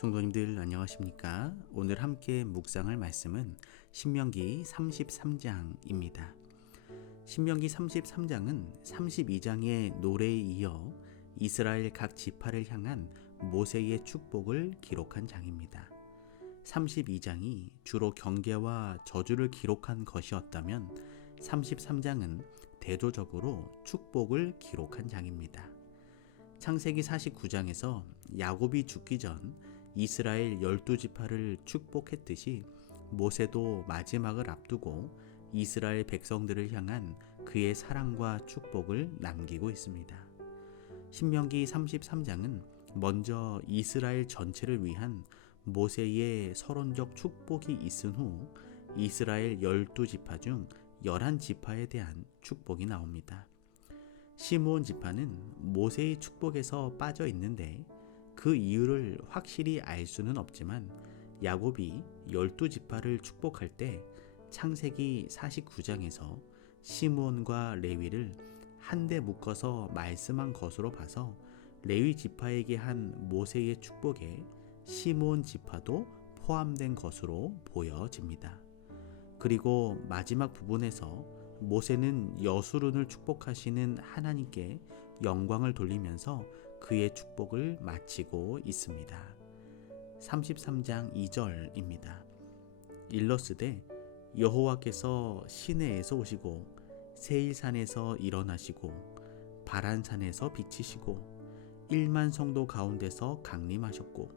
성도님들 안녕하십니까? 오늘 함께 묵상할 말씀은 신명기 33장입니다. 신명기 33장은 32장의 노래에 이어 이스라엘 각 지파를 향한 모세의 축복을 기록한 장입니다. 32장이 주로 경계와 저주를 기록한 것이었다면 33장은 대조적으로 축복을 기록한 장입니다. 창세기 49장에서 야곱이 죽기 전 이스라엘 열두 지파를 축복했듯이 모세도 마지막을 앞두고 이스라엘 백성들을 향한 그의 사랑과 축복을 남기고 있습니다. 신명기 33장은 먼저 이스라엘 전체를 위한 모세의 서론적 축복이 있은 후 이스라엘 열두 지파 중 열한 지파에 대한 축복이 나옵니다. 시므온 지파는 모세의 축복에서 빠져 있는데 그 이유를 확실히 알 수는 없지만 야곱이 열두 지파를 축복할 때 창세기 49장에서 시므온과 레위를 한데 묶어서 말씀한 것으로 봐서 레위 지파에게 한 모세의 축복에 시므온 지파도 포함된 것으로 보여집니다. 그리고 마지막 부분에서 모세는 여수룬을 축복하시는 하나님께 영광을 돌리면서 그의 축복을 마치고 있습니다. 33장 2절입니다. 일러스되 여호와께서 시내에서 오시고 세일산에서 일어나시고 바란산에서 비치시고 일만 성도 가운데서 강림하셨고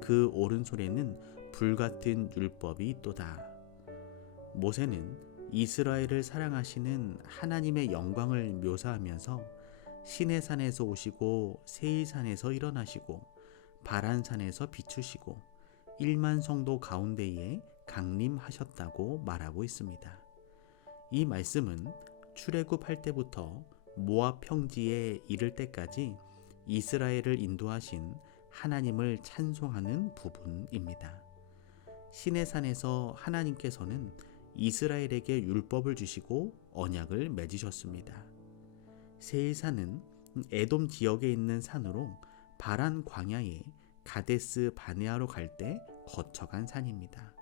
그 오른손에는 불같은 율법이 있도다. 모세는 이스라엘을 사랑하시는 하나님의 영광을 묘사하면서 시내산에서 오시고 세일산에서 일어나시고 바란산에서 비추시고 일만 성도 가운데에 강림하셨다고 말하고 있습니다. 이 말씀은 출애굽할 때부터 모압 평지에 이를 때까지 이스라엘을 인도하신 하나님을 찬송하는 부분입니다. 시내산에서 하나님께서는 이스라엘에게 율법을 주시고 언약을 맺으셨습니다. 세일산은 에돔 지역에 있는 산으로 바란 광야에 가데스 바네아로 갈 때 거쳐간 산입니다.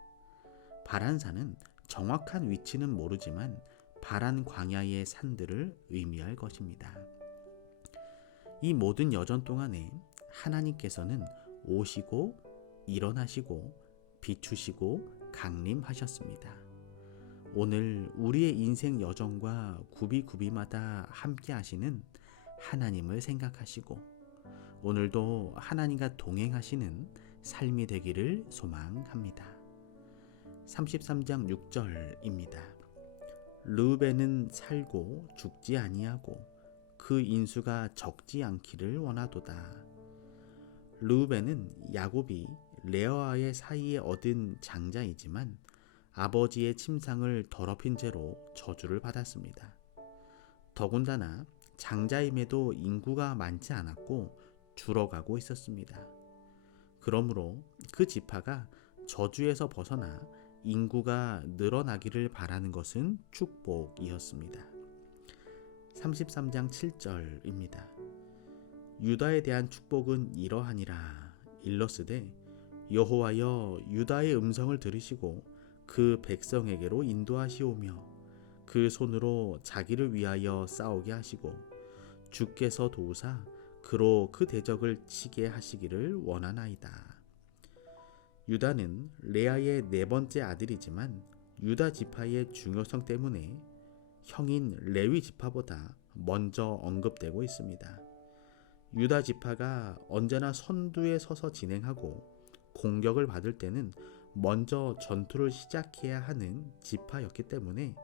바란산은 정확한 위치는 모르지만 바란 광야의 산들을 의미할 것입니다. 이 모든 여전 동안에 하나님께서는 오시고 일어나시고 비추시고 강림하셨습니다. 오늘 우리의 인생 여정과 구비구비마다 함께 하시는 하나님을 생각하시고 오늘도 하나님과 동행하시는 삶이 되기를 소망합니다. 33장 6절입니다. 르벤은 살고 죽지 아니하고 그 인수가 적지 않기를 원하도다. 르벤은 야곱이 레어와의 사이에 얻은 장자이지만 아버지의 침상을 더럽힌 채로 저주를 받았습니다. 더군다나 장자임에도 인구가 많지 않았고 줄어가고 있었습니다. 그러므로 그 지파가 저주에서 벗어나 인구가 늘어나기를 바라는 것은 축복이었습니다. 33장 7절입니다. 유다에 대한 축복은 이러하니라 일러스되 여호와여 유다의 음성을 들으시고 그 백성에게로 인도하시오며 그 손으로 자기를 위하여 싸우게 하시고 주께서 도우사 그로 그 대적을 치게 하시기를 원하나이다. 유다는 레아의 네 번째 아들이지만 유다 지파의 중요성 때문에 형인 레위 지파보다 먼저 언급되고 있습니다. 유다 지파가 언제나 선두에 서서 진행하고 공격을 받을 때는 먼저 전투를 시작해야 하는 지파였기 때문에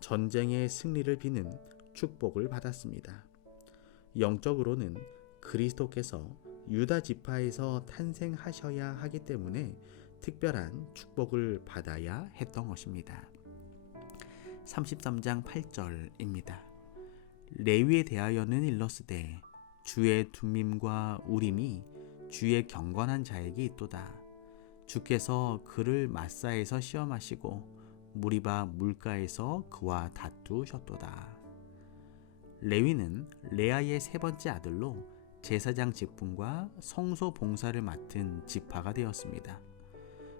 전쟁의 승리를 비는 축복을 받았습니다. 영적으로는 그리스도께서 유다 지파에서 탄생하셔야 하기 때문에 특별한 축복을 받아야 했던 것입니다. 33장 8절입니다. 레위에 대하여는 일러스되 주의 둠밈과 우림이 주의 경건한 자에게 있도다. 주께서 그를 마사에서 시험하시고 무리바 물가에서 그와 다투셨도다. 레위는 레아의 세 번째 아들로 제사장 직분과 성소 봉사를 맡은 지파가 되었습니다.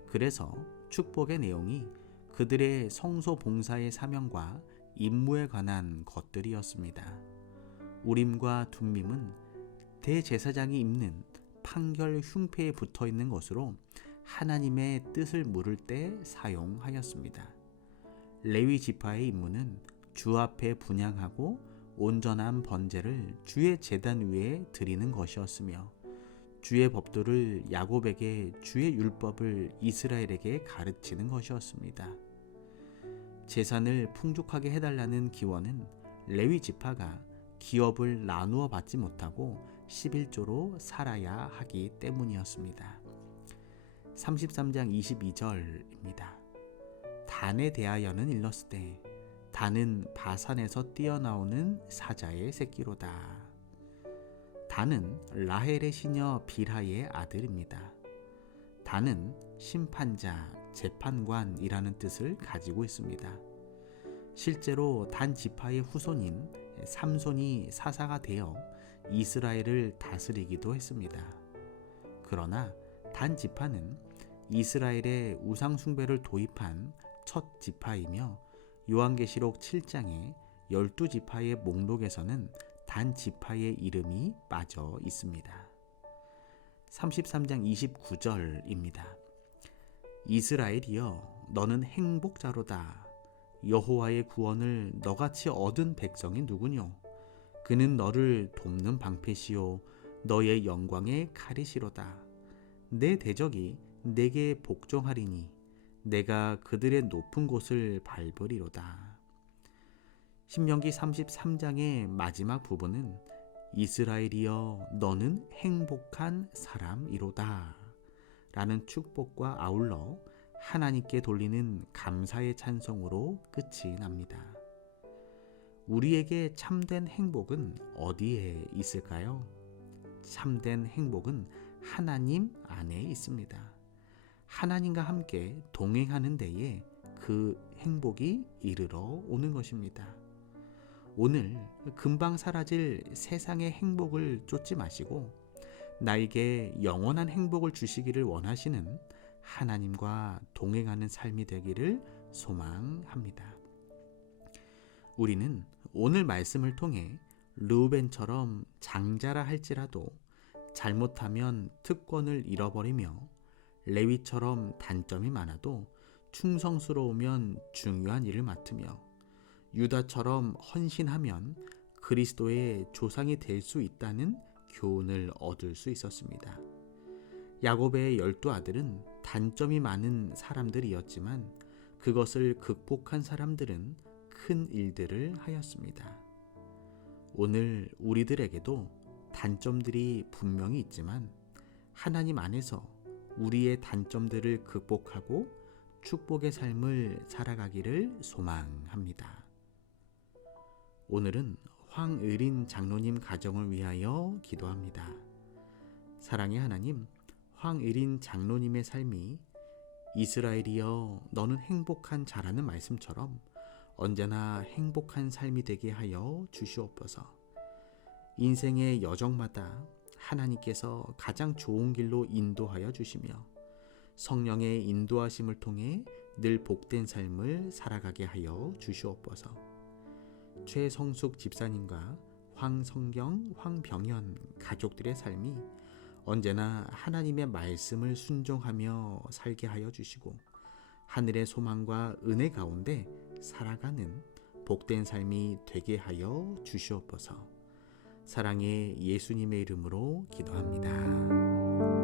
그래서 축복의 내용이 그들의 성소 봉사의 사명과 임무에 관한 것들이었습니다. 우림과 둠밈은 대제사장이 입는 판결 흉패에 붙어 있는 것으로 하나님의 뜻을 물을 때 사용하였습니다. 레위 지파의 임무는 주 앞에 분양하고 온전한 번제를 주의 제단 위에 드리는 것이었으며 주의 법도를 야곱에게 주의 율법을 이스라엘에게 가르치는 것이었습니다. 재산을 풍족하게 해달라는 기원은 레위 지파가 기업을 나누어 받지 못하고 11조로 살아야 하기 때문이었습니다. 33장 22절입니다. 단에 대하여는 일렀으되 단은 바산에서 뛰어나오는 사자의 새끼로다. 단은 라헬의 시녀 비라의 아들입니다. 단은 심판자, 재판관이라는 뜻을 가지고 있습니다. 실제로 단 지파의 후손인 삼손이 사사가 되어 이스라엘을 다스리기도 했습니다. 그러나 단 지파는 이스라엘의 우상 숭배를 도입한 첫 지파이며 요한계시록 7장의 열두 지파의 목록에서는 단 지파의 이름이 빠져 있습니다. 33장 29절입니다. 이스라엘이여 너는 행복자로다. 여호와의 구원을 너같이 얻은 백성이 누구뇨? 그는 너를 돕는 방패시요 너의 영광의 칼이시로다. 내 대적이 내게 복종하리니 내가 그들의 높은 곳을 밟으리로다. 신명기 33장의 마지막 부분은 이스라엘이여 너는 행복한 사람이로다 라는 축복과 아울러 하나님께 돌리는 감사의 찬송으로 끝이 납니다. 우리에게 참된 행복은 어디에 있을까요? 참된 행복은 하나님 안에 있습니다. 하나님과 함께 동행하는 데에 그 행복이 이르러 오는 것입니다. 오늘 금방 사라질 세상의 행복을 쫓지 마시고 나에게 영원한 행복을 주시기를 원하시는 하나님과 동행하는 삶이 되기를 소망합니다. 우리는 오늘 말씀을 통해 루벤처럼 장자라 할지라도 잘못하면 특권을 잃어버리며 레위처럼 단점이 많아도 충성스러우면 중요한 일을 맡으며 유다처럼 헌신하면 그리스도의 조상이 될 수 있다는 교훈을 얻을 수 있었습니다. 야곱의 열두 아들은 단점이 많은 사람들이었지만 그것을 극복한 사람들은 큰 일들을 하였습니다. 오늘 우리들에게도 단점들이 분명히 있지만 하나님 안에서 우리의 단점들을 극복하고 축복의 삶을 살아가기를 소망합니다. 오늘은 황의린 장로님 가정을 위하여 기도합니다. 사랑의 하나님, 황의린 장로님의 삶이 이스라엘이여 너는 행복한 자라는 말씀처럼 언제나 행복한 삶이 되게 하여 주시옵소서. 인생의 여정마다 하나님께서 가장 좋은 길로 인도하여 주시며 성령의 인도하심을 통해 늘 복된 삶을 살아가게 하여 주시옵소서. 최성숙 집사님과 황성경, 황병현 가족들의 삶이 언제나 하나님의 말씀을 순종하며 살게 하여 주시고 하늘의 소망과 은혜 가운데 살아가는 복된 삶이 되게 하여 주시옵소서. 사랑의 예수님의 이름으로 기도합니다.